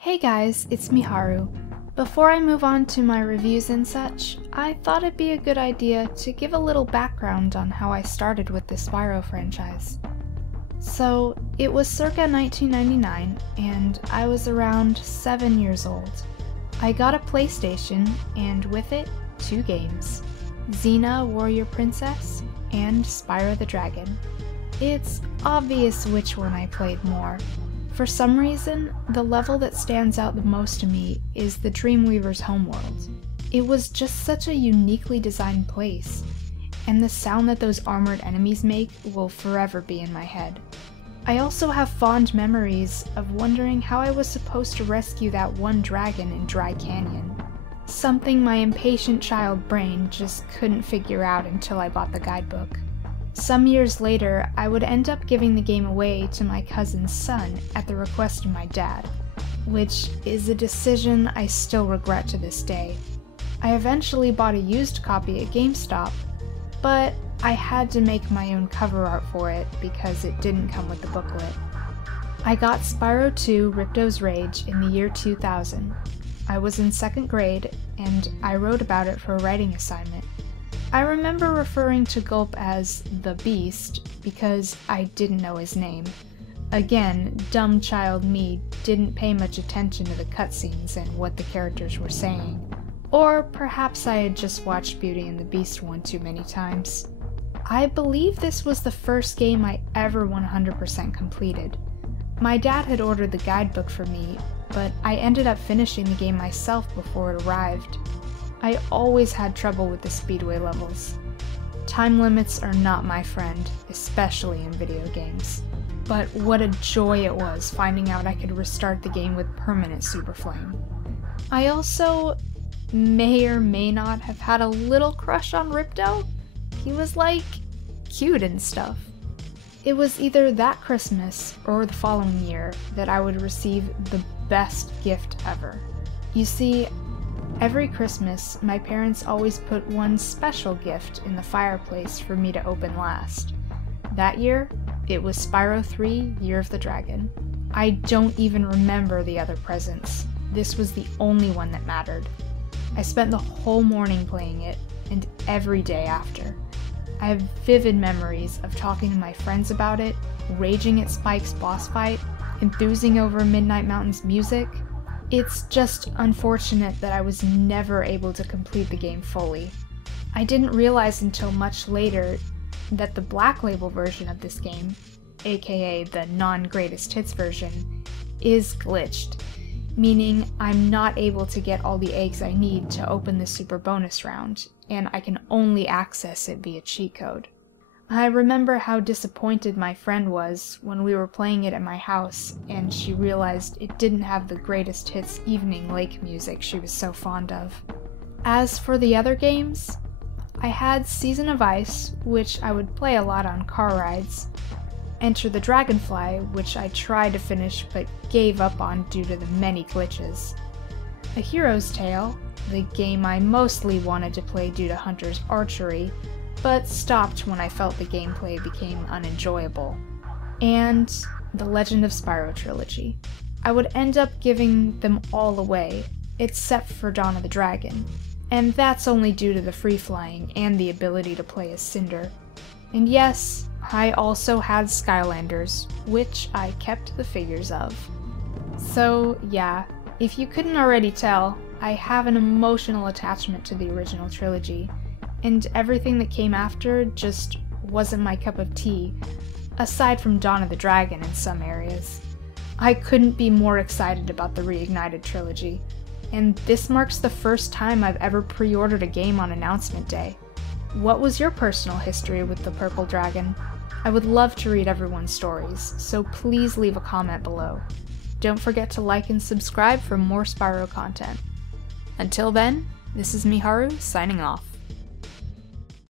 Hey guys, it's Miharu. Before I move on to my reviews and such, I thought it'd be a good idea to give a little background on how I started with the Spyro franchise. So, it was circa 1999, and I was around 7 years old. I got a PlayStation, and with it, 2 games, Xena Warrior Princess and Spyro the Dragon. It's obvious which one I played more. For some reason, the level that stands out the most to me is the Dreamweaver's homeworld. It was just such a uniquely designed place, and the sound that those armored enemies make will forever be in my head. I also have fond memories of wondering how I was supposed to rescue that one dragon in Dry Canyon. Something my impatient child brain just couldn't figure out until I bought the guidebook. Some years later, I would end up giving the game away to my cousin's son at the request of my dad, which is a decision I still regret to this day. I eventually bought a used copy at GameStop, but I had to make my own cover art for it because it didn't come with the booklet. I got Spyro 2 Ripto's Rage in the year 2000. I was in 2nd grade, and I wrote about it for a writing assignment. I remember referring to Gulp as the Beast because I didn't know his name. Again, dumb child me didn't pay much attention to the cutscenes and what the characters were saying. Or perhaps I had just watched Beauty and the Beast one too many times. I believe this was the first game I ever 100% completed. My dad had ordered the guidebook for me, but I ended up finishing the game myself before it arrived. I always had trouble with the speedway levels. Time limits are not my friend, especially in video games. But what a joy it was finding out I could restart the game with permanent Super Flame. I also may or may not have had a little crush on Ripto. He was like cute and stuff. It was either that Christmas or the following year that I would receive the best gift ever. You see, every Christmas, my parents always put one special gift in the fireplace for me to open last. That year, it was Spyro 3 Year of the Dragon. I don't even remember the other presents. This was the only one that mattered. I spent the whole morning playing it, and every day after. I have vivid memories of talking to my friends about it, raging at Spike's boss fight, enthusing over Midnight Mountain's music. It's just unfortunate that I was never able to complete the game fully. I didn't realize until much later that the Black Label version of this game, aka the non-greatest hits version, is glitched, meaning I'm not able to get all the eggs I need to open the super bonus round, and I can only access it via cheat code. I remember how disappointed my friend was when we were playing it at my house and she realized it didn't have the greatest hits Evening Lake music she was so fond of. As for the other games, I had Season of Ice, which I would play a lot on car rides, Enter the Dragonfly, which I tried to finish but gave up on due to the many glitches, A Hero's Tale, the game I mostly wanted to play due to Hunter's archery, but stopped when I felt the gameplay became unenjoyable, and the Legend of Spyro trilogy. I would end up giving them all away, except for Dawn of the Dragon, and that's only due to the free-flying and the ability to play as Cinder. And yes, I also had Skylanders, which I kept the figures of. So yeah, if you couldn't already tell, I have an emotional attachment to the original trilogy, and everything that came after just wasn't my cup of tea, aside from Dawn of the Dragon in some areas. I couldn't be more excited about the Reignited trilogy, and this marks the first time I've ever pre-ordered a game on announcement day. What was your personal history with the Purple Dragon? I would love to read everyone's stories, so please leave a comment below. Don't forget to like and subscribe for more Spyro content. Until then, this is Miharu signing off.